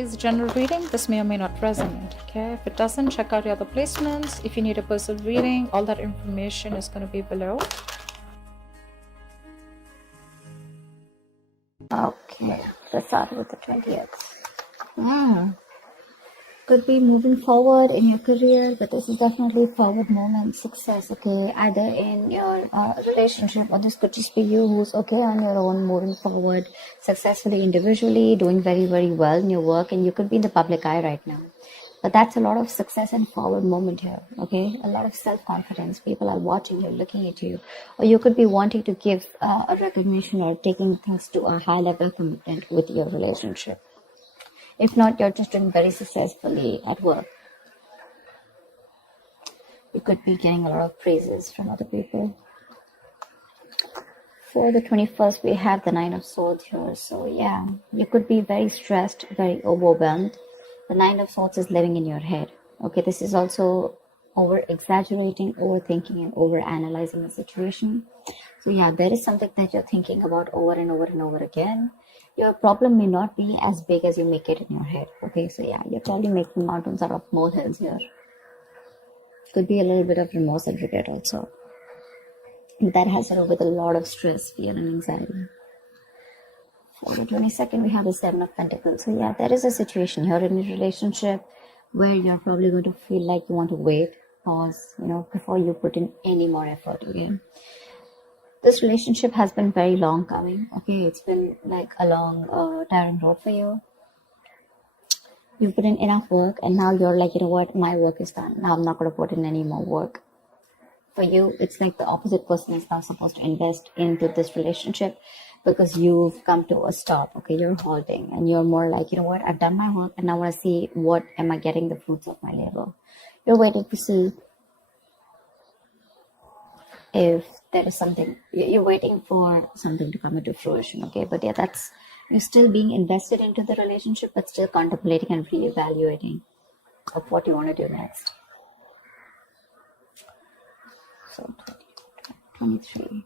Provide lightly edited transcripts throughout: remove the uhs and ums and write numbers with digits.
is a general reading. This may or may not resonate. Okay, if it doesn't, check out your other placements. If you need a personal reading, all that information is going to be below. Okay, let's start with the 20th. Could be moving forward in your career, but this is definitely forward moment, success, okay, either in your relationship, or this could just be you who's okay on your own, moving forward successfully individually, doing very, very well in your work, and you could be in the public eye right now. But that's a lot of success and forward moment here, okay? A lot of self-confidence. People are watching you, looking at you. Or you could be wanting to give a recognition or taking things to a high level commitment with your relationship. If not, you're just doing very successfully at work. You could be getting a lot of praises from other people. For the 21st, we have the 9 of Swords here. So yeah, you could be very stressed, very overwhelmed. The 9 of Swords is living in your head. Okay, this is also over-exaggerating, overthinking, and over-analyzing the situation. So yeah, there is something that you're thinking about over and over and over again. Your problem may not be as big as you make it in your head. Okay, so yeah, you're probably making mountains out of molehills here. Could be a little bit of remorse and regret also. That has to do with a lot of stress, fear, and anxiety. For the 22nd, we have the 7 of Pentacles. So yeah, there is a situation here in your relationship where you're probably going to feel like you want to wait, pause, before you put in any more effort, okay? This relationship has been very long coming, okay? It's been like a long, tiring road for you. You put in enough work, and now you're like, you know what, my work is done. Now I'm not going to put in any more work. For you, it's like the opposite person is now supposed to invest into this relationship because you've come to a stop, okay? You're halting, and you're more like, you know what, I've done my work, and I want to see what am I getting the fruits of my labor. You're waiting to see if there is something, you're waiting for something to come into fruition, okay? But yeah, that's, you're still being invested into the relationship, but still contemplating and reevaluating of what you want to do next. So 23.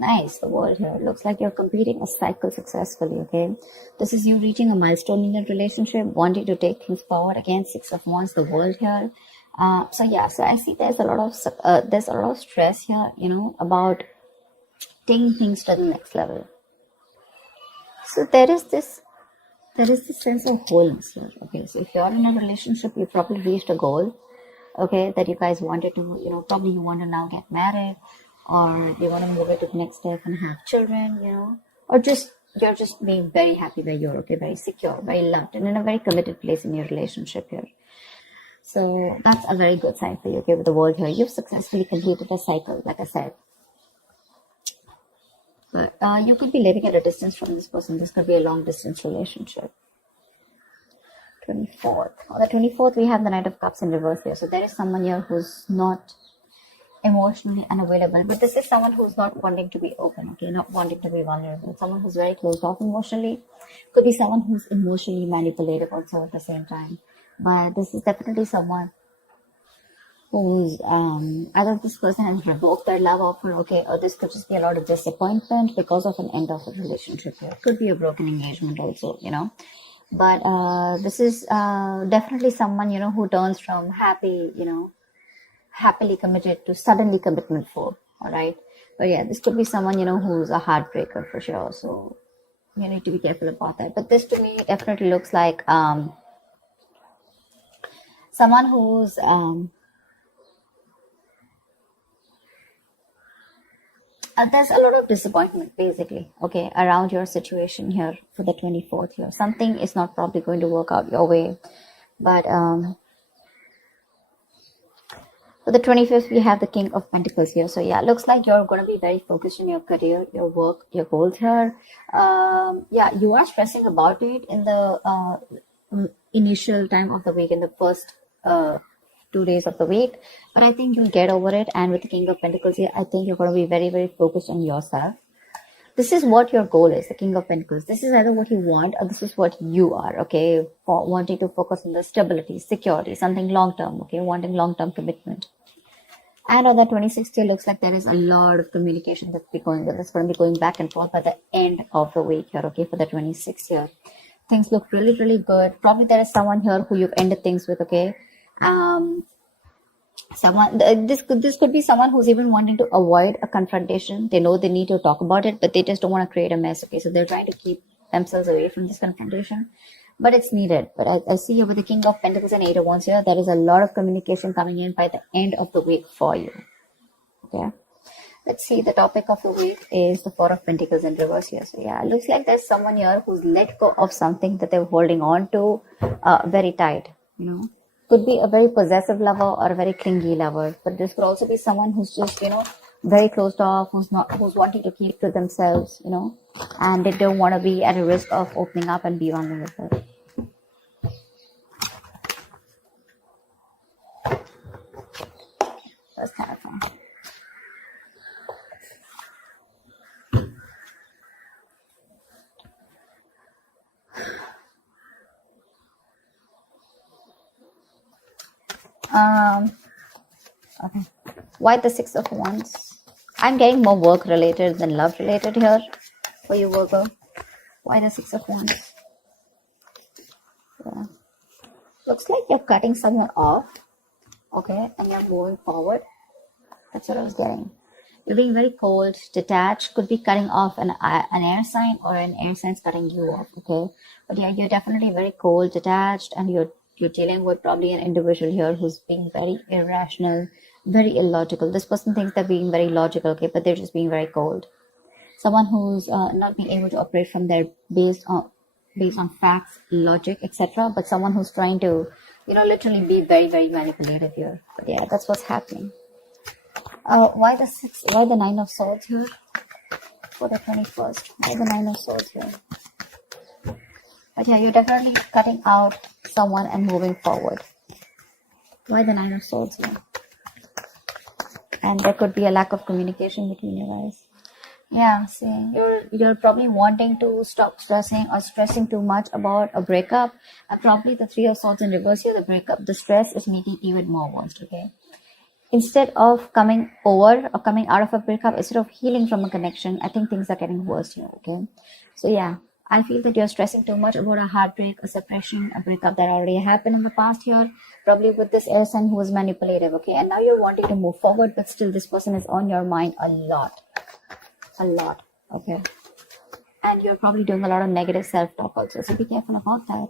Nice, the world here. Looks like you're completing a cycle successfully, okay? This is you reaching a milestone in your relationship, wanting to take things forward. Again, 6 of Wands, the world here. So yeah, so I see there's a lot of stress here, about taking things to the next level. So there is this sense of wholeness here, okay? So if you're in a relationship, you probably reached a goal, okay, that you guys wanted to, probably you want to now get married, or you want to move it to the next step and have children, or you're just being very happy where you're, okay, very secure, very loved, and in a very committed place in your relationship here. So that's a very good sign for you, okay, with the world here. You've successfully completed a cycle, like I said. But you could be living at a distance from this person. This could be a long distance relationship. 24th. On the 24th, we have the Knight of Cups in reverse here. So there is someone here who's not emotionally unavailable. But this is someone who's not wanting to be open, okay, not wanting to be vulnerable. Someone who's very closed off emotionally. Could be someone who's emotionally manipulative also at the same time. But this is definitely someone who's either this person has revoked their love offer, okay, or this could just be a lot of disappointment because of an end of a relationship here. Could be a broken engagement also, But this is definitely someone, who turns from happily committed to suddenly commitmentful, all right? But yeah, this could be someone, who's a heartbreaker for sure. So you need to be careful about that. But this to me definitely looks like someone who's there's a lot of disappointment basically, okay, around your situation here for the 24th here. Something is not probably going to work out your way. But for the 25th, we have the King of Pentacles here. So yeah, looks like you're going to be very focused in your career, your work, your goals here. Yeah, you are stressing about it in the initial time of the week, in the first 2 days of the week, but I think you'll get over it. And with the King of Pentacles here, I think you're going to be very, very focused on yourself. This is what your goal is, the King of Pentacles. This is either what you want or this is what you are, okay, for wanting to focus on the stability, security, something long-term, okay, wanting long-term commitment. And on the 26th day, looks like there is a lot of communication that's going to be going back and forth by the end of the week here, okay, for the 26th year. Things look really, really good. Probably there is someone here who you've ended things with, okay? This could be someone who's even wanting to avoid a confrontation. They know they need to talk about it, but they just don't want to create a mess, okay? So they're trying to keep themselves away from this confrontation, but it's needed. But I see here with the King of Pentacles and Eight of Wands here, there is a lot of communication coming in by the end of the week for you, okay? Let's see, the topic of the week is the Four of Pentacles in reverse here. So yeah, it looks like there's someone here who's let go of something that they're holding on to very tight, you know. Could be a very possessive lover or a very clingy lover, but this could also be someone who's just, you know, very closed off, who's wanting to keep to themselves, you know, and they don't want to be at a risk of opening up and be vulnerable. That's kind of fun. Okay. Why the Six of Wands? I'm getting more work related than love related here for you, Virgo. Why the Six of Wands? Yeah. Looks like you're cutting someone off, okay, and you're moving forward. That's what I was getting. You're being very cold, detached, could be cutting off an air sign, or an air sign's cutting you off, okay? But yeah, you're definitely very cold, detached, and you're dealing with probably an individual here who's being very irrational, very illogical. This person thinks they're being very logical, okay, but they're just being very cold. Someone who's not being able to operate from their based on facts, logic, etc. But someone who's trying to, you know, literally be very, very manipulative here. But yeah, that's what's happening. Why the Nine of Swords here for the 21st? Why the Nine of Swords here? But yeah, you're definitely cutting out someone and moving forward. Why the Nine of Swords here? And there could be a lack of communication between you guys. Yeah, see, you're probably wanting to stop stressing or stressing too much about a breakup. And probably the Three of Swords in reverse here, the breakup, the stress is making even more worse, okay? Instead of coming over or coming out of a breakup, instead of healing from a connection, I think things are getting worse here, okay? So yeah, I feel that you're stressing too much about a heartbreak, a separation, a breakup that already happened in the past here, probably with this air sign who was manipulative, okay? And now you're wanting to move forward, but still this person is on your mind a lot, okay? And you're probably doing a lot of negative self-talk also, so be careful about that.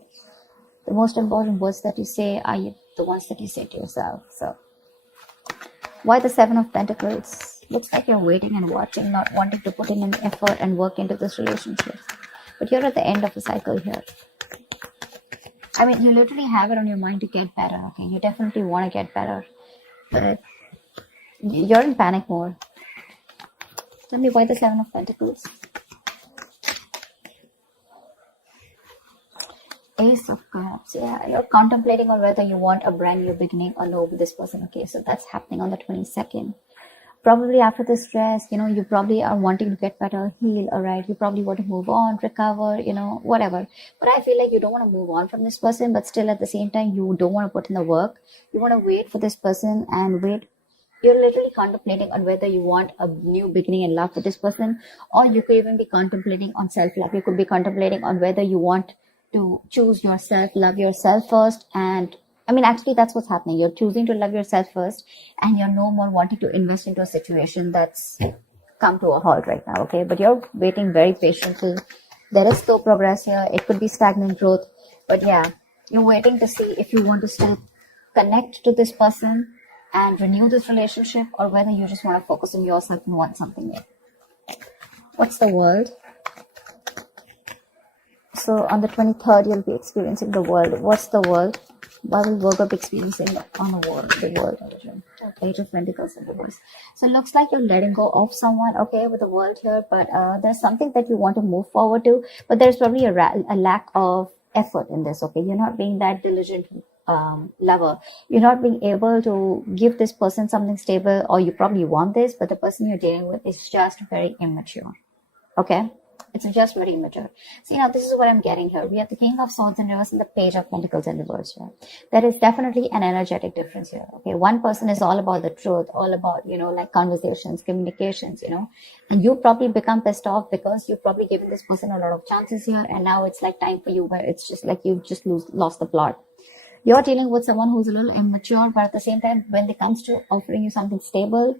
The most important words that you say are the ones that you say to yourself, so. Why the Seven of Pentacles? Looks like you're waiting and watching, not wanting to put in an effort and work into this relationship. But you're at the end of the cycle here. I mean, you literally have it on your mind to get better, okay? You definitely want to get better. But you're in panic mode. Tell me why the Seven of Pentacles? Ace of Cups. Yeah, you're contemplating on whether you want a brand new beginning or no with this person, okay? So that's happening on the 22nd. Probably after the stress, you know, you probably are wanting to get better, heal, all right? You probably want to move on, recover, you know, whatever. But I feel like you don't want to move on from this person, but still at the same time, you don't want to put in the work. You want to wait for this person and wait. You're literally contemplating on whether you want a new beginning in love with this person, or you could even be contemplating on self-love. You could be contemplating on whether you want to choose yourself, love yourself first, and I mean, actually, that's what's happening. You're choosing to love yourself first, and you're no more wanting to invest into a situation that's come to a halt right now, okay? But you're waiting very patiently. There is slow progress here. It could be stagnant growth, but yeah, you're waiting to see if you want to still connect to this person and renew this relationship, or whether you just want to focus on yourself and want something new. What's the world? So on the 23rd, you'll be experiencing the world. What's the world? Why will Virgo be experiencing on the world? Page of Pentacles in reverse. So it looks like you're letting go of someone, okay, with the world here, but there's something that you want to move forward to, but there's probably a lack of effort in this, okay? You're not being that diligent lover. You're not being able to give this person something stable, or you probably want this, but the person you're dealing with is just very immature, okay? It's just very immature. See, now this is what I'm getting here. We have the King of Swords in reverse and the Page of Pentacles in reverse here. There is definitely an energetic difference here. Okay, one person is all about the truth, all about, like conversations, communications, and you probably become pissed off because you've probably given this person a lot of chances here, and now it's like time for you where it's just like you've just lost the plot. You're dealing with someone who's a little immature, but at the same time, when it comes to offering you something stable,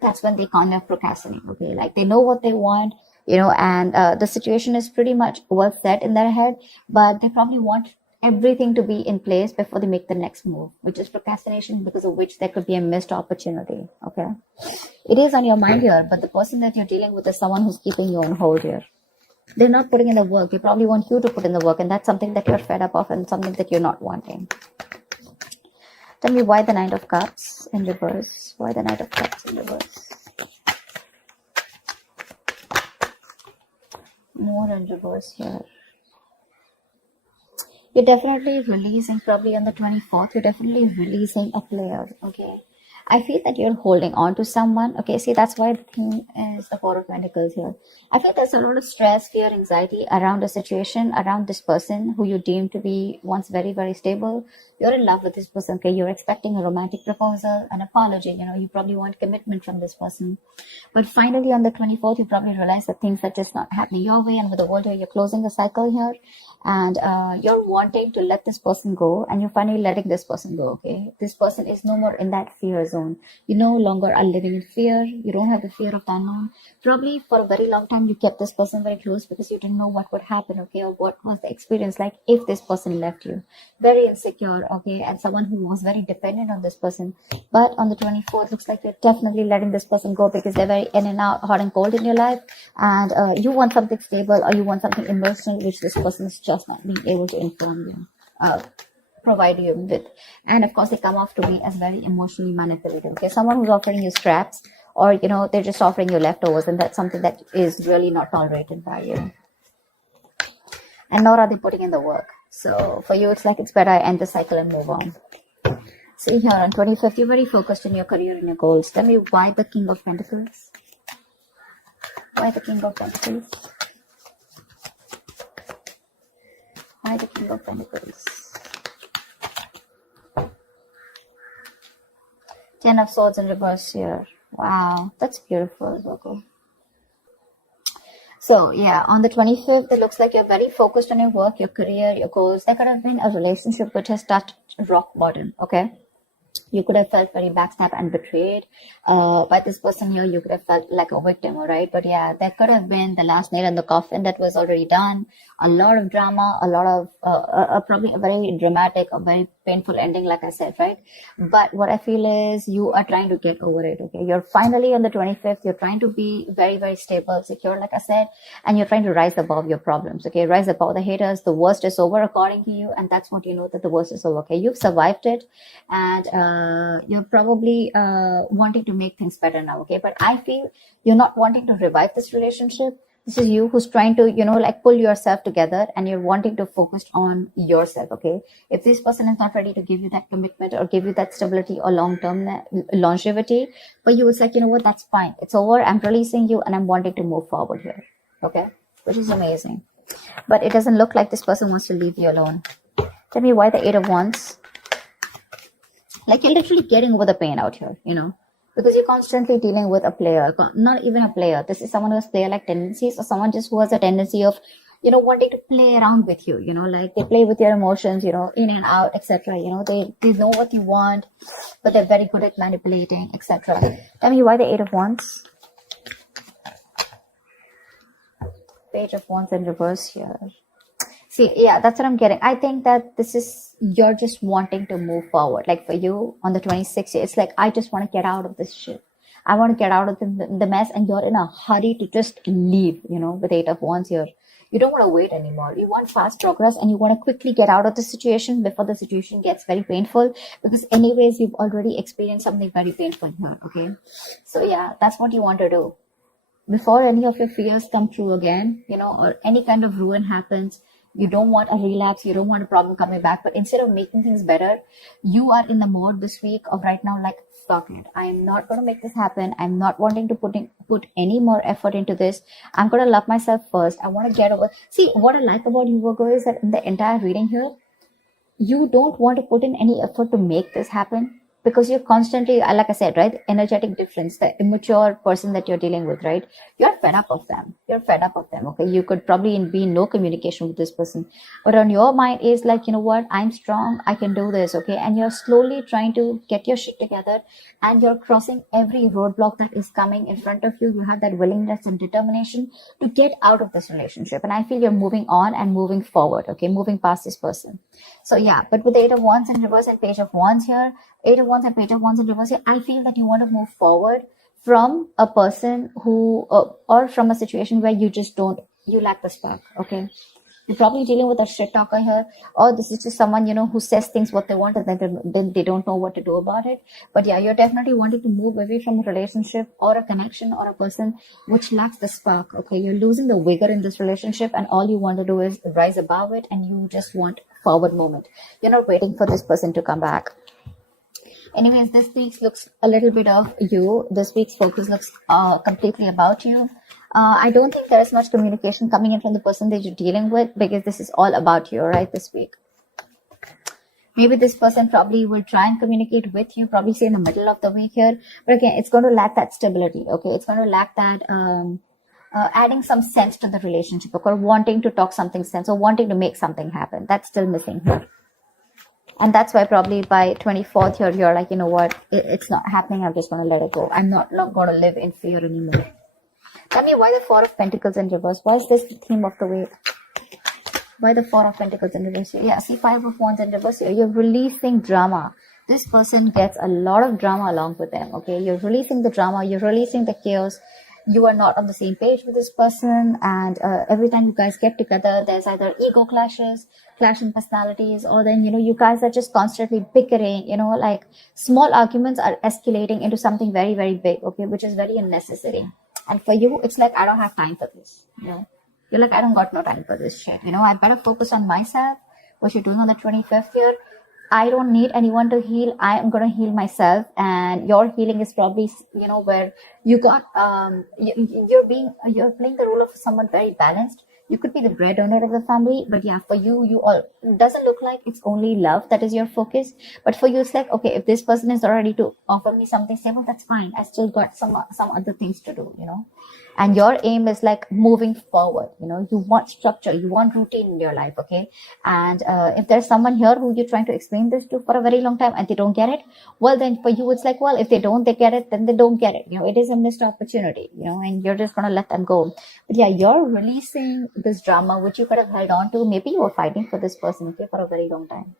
that's when they kind of procrastinate. Okay, like they know what they want, and the situation is pretty much well set in their head, but they probably want everything to be in place before they make the next move, which is procrastination, because of which there could be a missed opportunity. Okay, it is on your mind here, but the person that you're dealing with is someone who's keeping you on hold here. They're not putting in the work. They probably want you to put in the work, and that's something that you're fed up of and something that you're not wanting. Tell me why the Knight of Cups in reverse. Why the Knight of Cups in reverse? More in reverse here. You're definitely releasing, probably on the 24th, you're definitely releasing a player, okay? I feel that you're holding on to someone. Okay, see, that's why the thing is the Four of Pentacles here. I feel there's a lot of stress, fear, anxiety around a situation, around this person who you deem to be once very, very stable. You're in love with this person, okay? You're expecting a romantic proposal, an apology, you probably want commitment from this person. But finally, on the 24th, you probably realize that things are just not happening your way, and with the world here, you're closing a cycle here, and you're wanting to let this person go, and you're finally letting this person go, okay? This person is no more in that fear zone. You no longer are living in fear. You don't have the fear of the unknown. Probably for a very long time, you kept this person very close because you didn't know what would happen, okay? Or what was the experience like if this person left you. Very insecure, okay? And someone who was very dependent on this person. But on the 24th, looks like you're definitely letting this person go because they're very in and out, hot and cold in your life. And you want something stable, or you want something emotional, which this person is just not being able to inform you. Provide you with. And of course, they come off to me as very emotionally manipulative. Okay, someone who's offering you scraps, or they're just offering you leftovers, and that's something that is really not tolerated by you. And nor are they putting in the work. So for you, it's like it's better I end the cycle and move on. See here on 25th, you're very focused on your career and your goals. Tell me why the King of Pentacles? Why the King of Pentacles? Why the King of Pentacles? Ten of Swords in reverse here. Wow, that's beautiful, Virgo. So yeah, on the 25th, it looks like you're very focused on your work, your career, your goals. There could have been a relationship which has touched rock bottom, okay? You could have felt very backstabbed and betrayed by this person here. You could have felt like a victim, all right? But yeah, there could have been the last nail in the coffin that was already done. A lot of drama, a lot of probably a very dramatic, a very painful ending, like I said, right? But what I feel is you are trying to get over it, okay? You're finally on the 25th. You're trying to be very, very stable, secure, like I said, and you're trying to rise above your problems, okay? Rise above the haters. The worst is over according to you, and that's what you know, that the worst is over, okay? You've survived it, and you're probably wanting to make things better now, okay? But I feel you're not wanting to revive this relationship. This is you who's trying to, like pull yourself together, and you're wanting to focus on yourself, okay? If this person is not ready to give you that commitment or give you that stability or long-term longevity, but you was like, you know what, that's fine. It's over. I'm releasing you and I'm wanting to move forward here, okay? Which is amazing. But it doesn't look like this person wants to leave you alone. Tell me why the Eight of Wands? Like you're literally getting over the pain out here, because you're constantly dealing with a player, not even a player. This is someone who has player-like tendencies, or someone just who has a tendency of, wanting to play around with you, like they play with your emotions, in and out, etc. They know what you want, but they're very good at manipulating, etc. Tell me why the Eight of Wands? Page of Wands in reverse here. See, yeah, that's what I'm getting. I think that this is, you're just wanting to move forward. Like for you on the 26th, it's like, I just want to get out of this shit. I want to get out of the mess, and you're in a hurry to just leave, with Eight of Wands here. You don't want to wait anymore. You want fast progress, and you want to quickly get out of the situation before the situation gets very painful, because anyways, you've already experienced something very painful here, okay? So yeah, that's what you want to do. Before any of your fears come true again, or any kind of ruin happens, You don't want a relapse. You don't want a problem coming back. But instead of making things better, you are in the mode this week of right now, like, fuck it. I'm not going to make this happen. I'm not wanting to put any more effort into this. I'm going to love myself first. I want to get over. See, what I like about you, Virgo, is that in the entire reading here, you don't want to put in any effort to make this happen, because you're constantly, like I said, right, energetic difference, the immature person that you're dealing with, right, you're fed up of them. Okay, you could probably be in no communication with this person, but on your mind is like, you know what, I'm strong, I can do this. Okay, and you're slowly trying to get your shit together, and you're crossing every roadblock that is coming in front of you. You have that willingness and determination to get out of this relationship, and I feel you're moving on and moving forward. Okay, moving past this person. So yeah, but with the Eight of Wands in reverse and Page of Wands here, Eight of Wands and Page of Wands in reverse here, I feel that you want to move forward from a person who, or from a situation where you lack the spark. Okay, you're probably dealing with a shit talker here, or this is just someone, who says things what they want, and then they don't know what to do about it. But yeah, you're definitely wanting to move away from a relationship or a connection or a person which lacks the spark. Okay, you're losing the vigor in this relationship, and all you want to do is rise above it, and you just want forward movement. You're not waiting for this person to come back. Anyways, this week's looks a little bit of you. This week's focus looks completely about you. I don't think there is much communication coming in from the person that you're dealing with, because this is all about you, right, this week. Maybe this person probably will try and communicate with you, probably say in the middle of the week here. But again, it's going to lack that stability, okay? It's going to lack that adding some sense to the relationship, or wanting to talk something sense, or wanting to make something happen. That's still missing here. And that's why probably by 24th here, you're like, you know what, it's not happening. I'm just going to let it go. I'm not going to live in fear anymore. Tell me, why the Four of Pentacles in reverse? Why is this the theme of the week? Why the Four of Pentacles in reverse here? Yeah, see, Five of Wands in reverse here. You're releasing drama. This person gets a lot of drama along with them, okay? You're releasing the drama. You're releasing the chaos. You are not on the same page with this person, and every time you guys get together, there's either ego clashes, clash in personalities, or then, you guys are just constantly bickering, like small arguments are escalating into something very, very big, okay, which is very unnecessary. And for you, it's like, I don't have time for this, You're like, I don't got no time for this shit, I better focus on myself. What you're doing on the 25th here, I don't need anyone to heal. I am going to heal myself. And your healing is probably, where you got, you're playing the role of someone very balanced. You could be the breadwinner of the family, but yeah, for you, it doesn't look like it's only love that is your focus. But for you, it's like, okay, if this person is not ready to offer me something stable, that's fine. I still got some other things to do, And your aim is like moving forward, you want structure, you want routine in your life, okay? And if there's someone here who you're trying to explain this to for a very long time and they don't get it, well, then for you, it's like, well, if they get it, then they don't get it. It is a missed opportunity, and you're just going to let them go. But yeah, you're releasing this drama, which you could have held on to. Maybe you were fighting for this person, okay, for a very long time.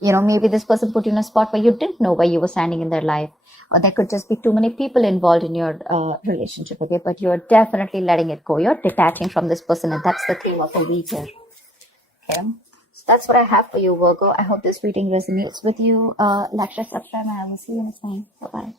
Maybe this person put you in a spot where you didn't know where you were standing in their life. Or there could just be too many people involved in your relationship, okay? But you're definitely letting it go. You're detaching from this person, and that's the theme of the week here, okay? So that's what I have for you, Virgo. I hope this reading resonates with you. Like, share, subscribe, and I will see you next time. Bye-bye.